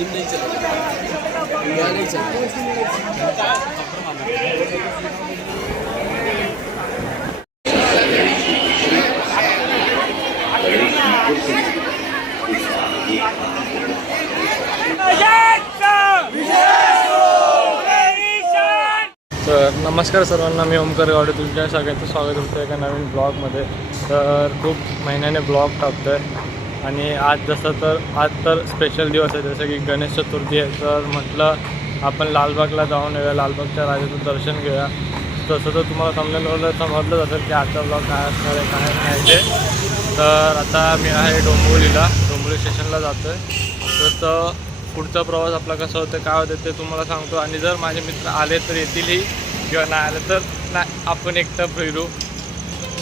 तर नमस्कार सर्वांना, मी ओमकार गावडे तुमच्या सगळ्यांचं स्वागत होतं एका नवीन ब्लॉगमध्ये. तर खूप महिन्याने ब्लॉग टाकतो आहे आणि आज तर स्पेशल दिवस आहे, जसं की गणेश चतुर्थी आहे. तर म्हटलं आपण लालबागला जाऊन येऊया, लालबागच्या राजाचं दर्शन घेऊया. तसं तर तुम्हाला थंबनेलवरून समजलं असेल की आजचा ब्लॉग काय असणार आहे काय नाही ते. तर आता मी आहे डोंबिवली स्टेशनला जातो आहे. तसं पुढचा प्रवास आपला कसा होतं काय होतं ते तुम्हाला सांगतो. आणि जर माझे मित्र आले तर येतीलही, किंवा नाही आले तर नाही, आपण एकटं फिरू.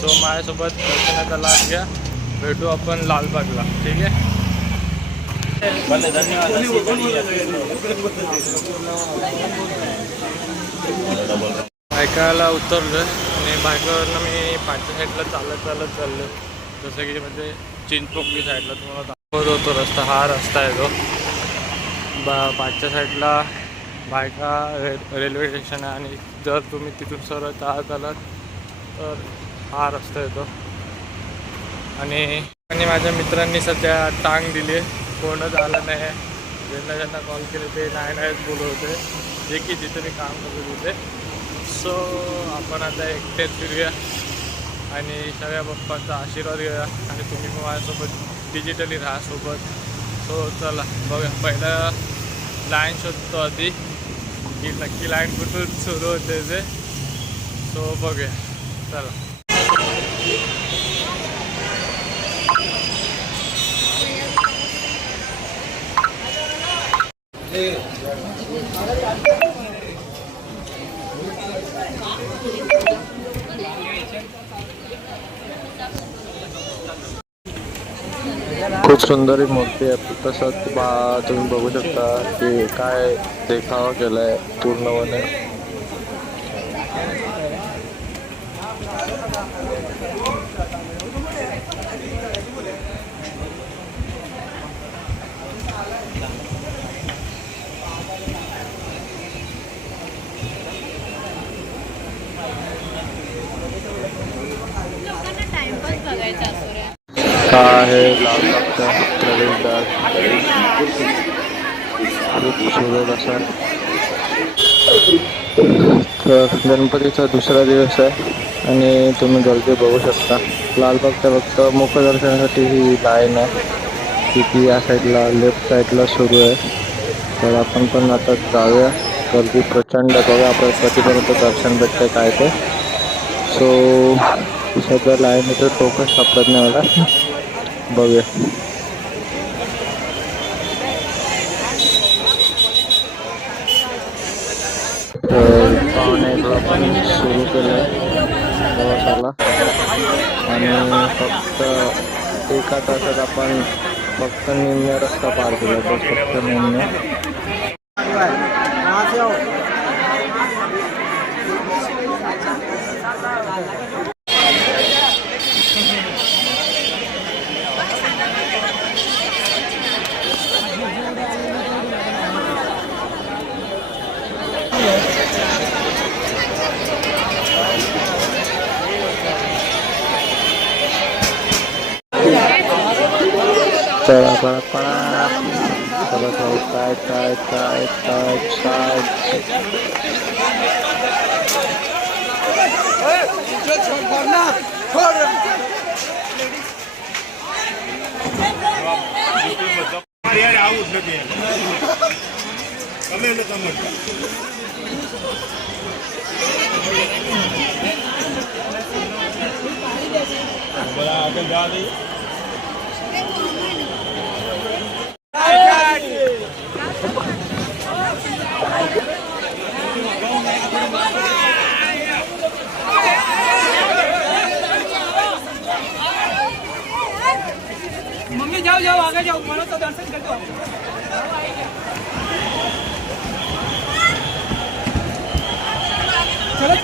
सो माझ्यासोबत दर्शनाचा लाभ घ्या. भेटू आपण लालबागला, ठीक आहे. बायकाला उतरलं आणि बायकावरनं मी पाचच्या साईडला चाललो. जसं की म्हणजे चिंचपोकली साईडला तुम्हाला दाखवत होतो रस्ता. हा रस्ता आहे तो पाचच्या साईडला बायका रेल्वे स्टेशन आहे. आणि जर तुम्ही तिथून सरळ चालत आलात तर हा रस्ता येतो. आणि माझ्या मित्रांनी सध्या टांग दिली, कोणच आलं नाही. ज्यांना कॉल केले ते नाही बोलत होते, जे की जिथे मी काम करत होते. सो आपण आता एकटेच फिरूया आणि सगळ्या बाप्पांचा आशीर्वाद घेऊया. आणि तुम्ही पण माझ्यासोबत डिजिटली राहा सोबत. सो चला बघा, पहिला लाईन शोधतो आधी की नक्की लाईन कुठून सुरू होते ते. सो बघूया, चला. खूप सुंदर एक मूर्ती आहे. तसंच तुम्ही बघू शकता की काय देखावा केला आहे पूर्णपणे. हा आहे लालबागचा प्रवेशद्वार. खूप सुरेख असा. तर गणपतीचा दुसरा दिवस आहे आणि तुम्ही गर्दी बघू शकता. लालबागच्या फक्त मुखदर्शनासाठी ही लाईन आहे, ती या साईडला लेफ्ट साईडला सुरू आहे. तर आपण पण आता जाऊया. गर्दी प्रचंड बघा, आपल्याला कधीपर्यंत दर्शन भेटते काय ते. सो सध्या लाईनीचं टोकच सापडत नाही मला, बघूया. तर पाहुण्याला पण सुरू केलं प्रवासाला आणि फक्त एका तासात आपण फक्त निम्म्या रस्ता पार केला. बस फक्त निम्म्या. चला पळा काय मम्मी जाओ आगे जाओ, मनो तो दर्शन कर दो. चलो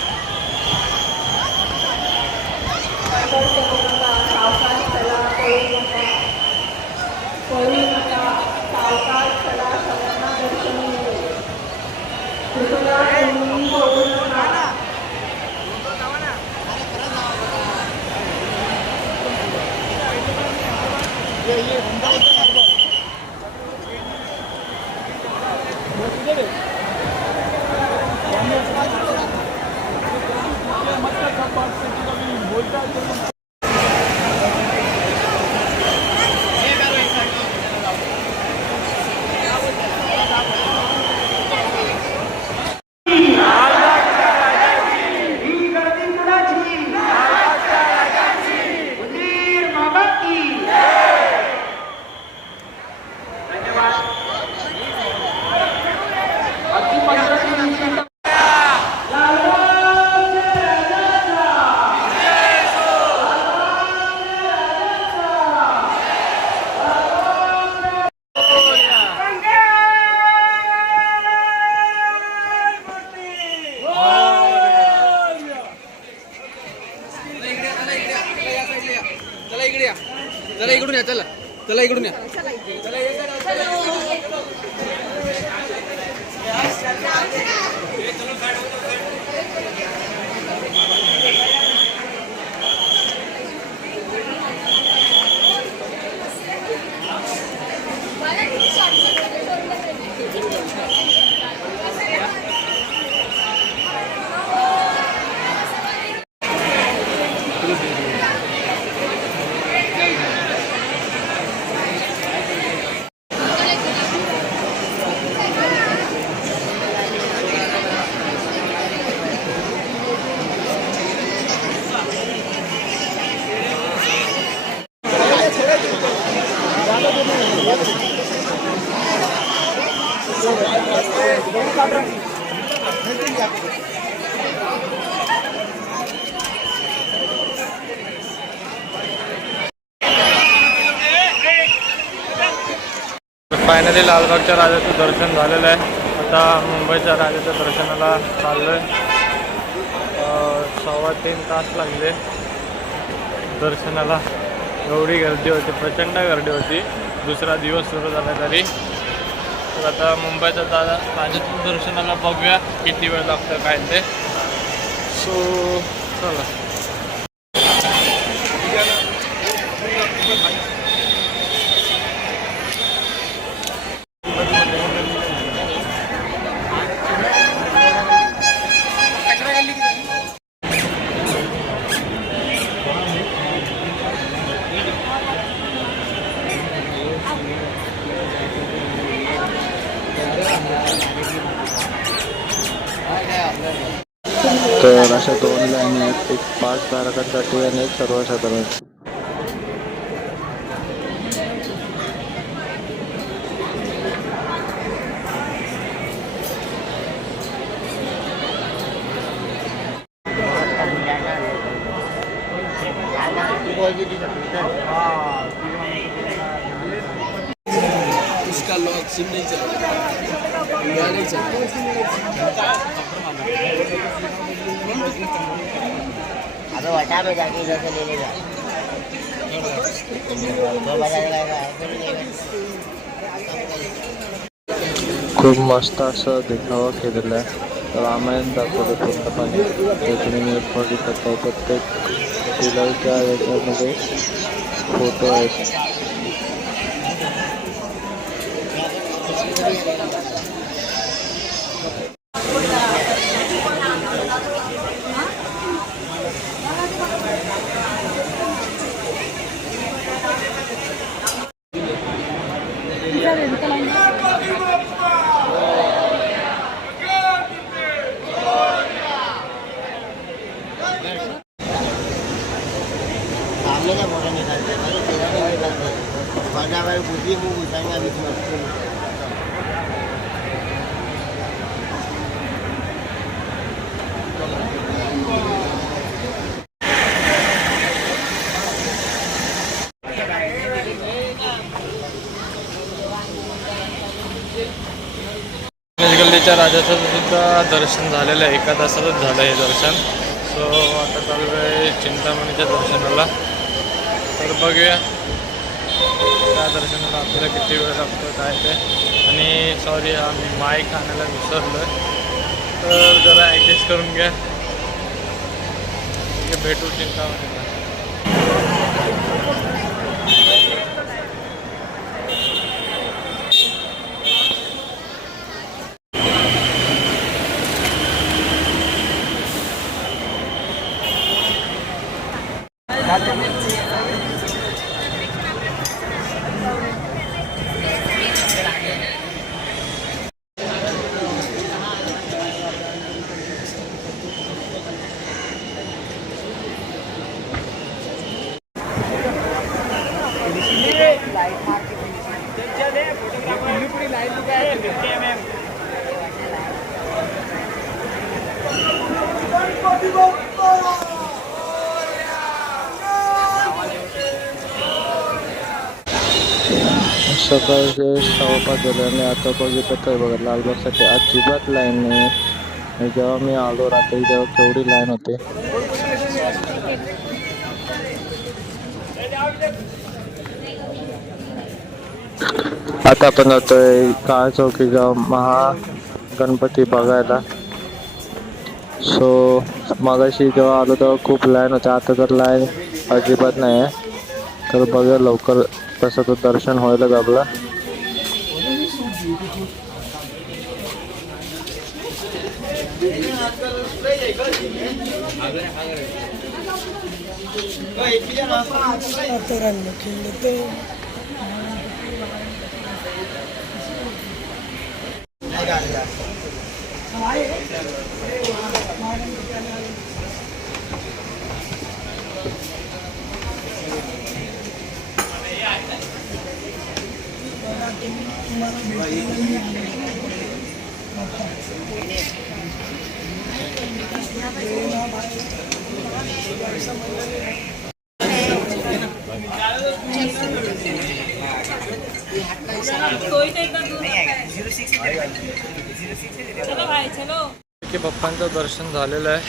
इकडून या. फायनली लालबागच्या राजाचं दर्शन झालेलं आहे. आता मुंबईच्या राजाच्या दर्शनाला चाललो आहे. 3.25 तास लागले दर्शनाला. एवढी गर्दी होती, प्रचंड गर्दी होती. दुसरा दिवस सुरू झाला तरी. तर आता मुंबईच्या राजाच्या दर्शनाला बघूया किती वेळ लागतं काय ते. सो चला. तर अशा 2 लाईन आहेत, एक 5 धारकांसाठी आणि एक सर्वसाधारण. इसका लॉक सिम नहीं चला, नहीं चला. अबे वटा पे जाके इधर से ले लेगा. तो बजाएगा खूप मस्त असं देखावा केलेला आहे. रामायण दाखवलं पूर्णपणे. तुम्ही बघितलं तर प्रत्येक पिलरच्या याच्यामध्ये फोटो आहेत. सामने का फोटो निकालते भाई, तेरा नहीं निकालते. वरना भाई बुद्धि मुँह घुसाएंगे अभी इसमें. गल्लीच्या राजाचं सुद्धा दर्शन झालेलं आहे. 1 तासातच झालं हे दर्शन. सो आता चालू आहे चिंतामणीच्या दर्शनाला. तर बघूया त्या दर्शनाला आपल्याला किती वेळ लागतो काय ते. आणि सॉरी, आम्ही माईक आणायला विसरलो आहे, तर जरा ॲडजस्ट करून घ्या. भेटू चिंतामणीला. सकाळचे 5:15 झाले आणि आता बघितलं तर बघा लालबागसाठी अजिबात लाईन नाही. आणि जेव्हा मी आलो रात्री तेव्हा केवढी लाईन होती. आता आपण जातोय काळ चौकीचा महागणपती बघायला. सो मगाशी जेव्हा आलो तेव्हा खूप लाईन होते, आता तर लाईन अजिबात नाही आहे. तर बघूया लवकर तसं तर दर्शन व्हायला आपलं. की पप्पांचं दर्शन झालेलं आहे.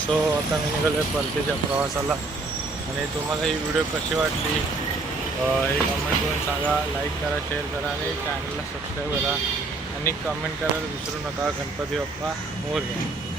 सो आता मी निघालो आहे परतीच्या प्रवासाला. आणि तुम्हाला ही व्हिडिओ कशी वाटली हे कमेंट करून सांगा. लाईक करा, शेअर करा आणि चॅनलला सबस्क्राईब करा आणि कमेंट करायला विसरू नका. गणपती बाप्पा मोरया.